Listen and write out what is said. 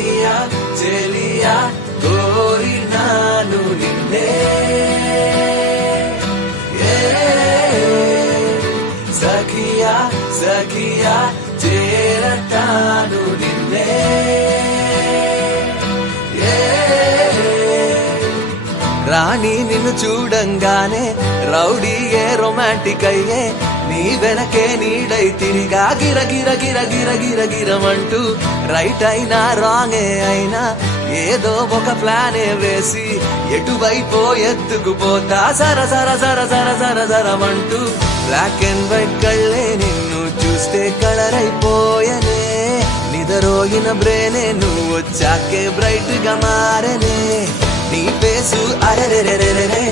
చెలియా చెలియా కోరినాను నిన్నే సఖియా సఖియా చేరతాను నిన్నే రాణి నిన్ను చూడంగానే రౌడీయే రొమాంటిక్ అయ్యే నీ వెనకే నీడై తిరిగా గిర గిర గిర గిర గిర గిరమంటూ రైట్ అయినా రాంగే అయినా ఏదో ఒక ప్లానే వేసి ఎటువైపో ఎత్తుకుపోతా సర సర సర సర సర సరమంటూ బ్లాక్ అండ్ వైట్ కళ్ళే నిన్ను చూస్తే కలర్ అయిపోయనే నిదరోగిన బ్రేనే నువ్వు వచ్చాకే బ్రైట్ గా మారనే నీ పేసు అరెరెరెరెరే